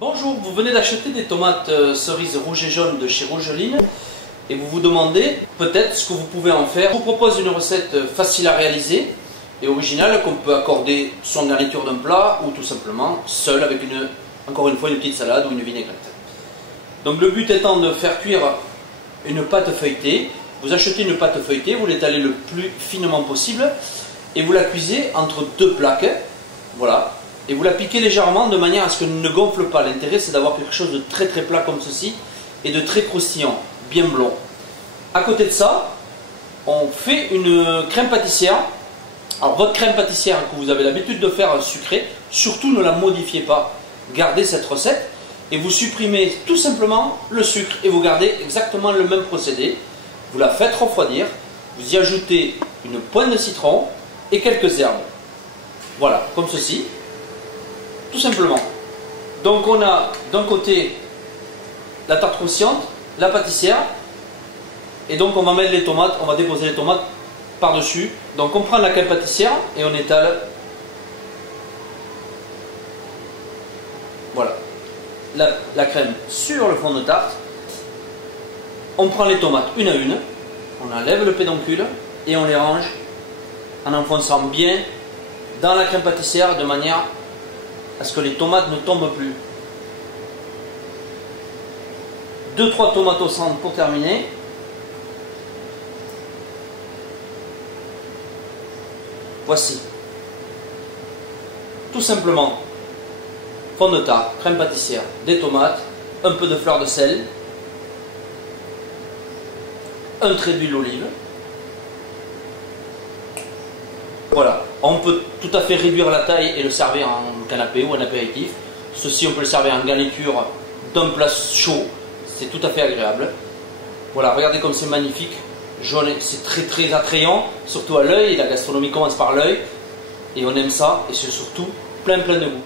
Bonjour, vous venez d'acheter des tomates cerises rouges et jaunes de chez Rougeline et vous vous demandez peut-être ce que vous pouvez en faire. Je vous propose une recette facile à réaliser et originale qu'on peut accorder sur une garniture d'un plat ou tout simplement seul avec encore une fois une petite salade ou une vinaigrette. Donc le but étant de faire cuire une pâte feuilletée. Vous achetez une pâte feuilletée, vous l'étalez le plus finement possible et vous la cuisez entre deux plaques. Voilà. Et vous la piquez légèrement de manière à ce qu'elle ne gonfle pas. L'intérêt c'est d'avoir quelque chose de très très plat comme ceci et de très croustillant, bien blond. À côté de ça, on fait une crème pâtissière. Alors votre crème pâtissière que vous avez l'habitude de faire sucrée, surtout ne la modifiez pas. Gardez cette recette et vous supprimez tout simplement le sucre et vous gardez exactement le même procédé. Vous la faites refroidir, vous y ajoutez une pointe de citron et quelques herbes. Voilà, comme ceci. Tout simplement. Donc on a d'un côté la tarte croustillante, la pâtissière, et donc on va mettre les tomates, on va déposer les tomates par-dessus. Donc on prend la crème pâtissière et on étale. Voilà. La crème sur le fond de tarte. On prend les tomates une à une, on enlève le pédoncule et on les range en enfonçant bien dans la crème pâtissière de manière à ce que les tomates ne tombent plus. 2-3 tomates au centre pour terminer. Voici. Tout simplement, fond de tarte, crème pâtissière, des tomates, un peu de fleur de sel, un trait d'huile d'olive. Voilà, on peut tout à fait réduire la taille et le servir en canapé ou en apéritif. Ceci, on peut le servir en garniture d'un plat chaud, c'est tout à fait agréable. Voilà, regardez comme c'est magnifique, jaune, c'est très très attrayant, surtout à l'œil. La gastronomie commence par l'œil et on aime ça et c'est surtout plein de goût.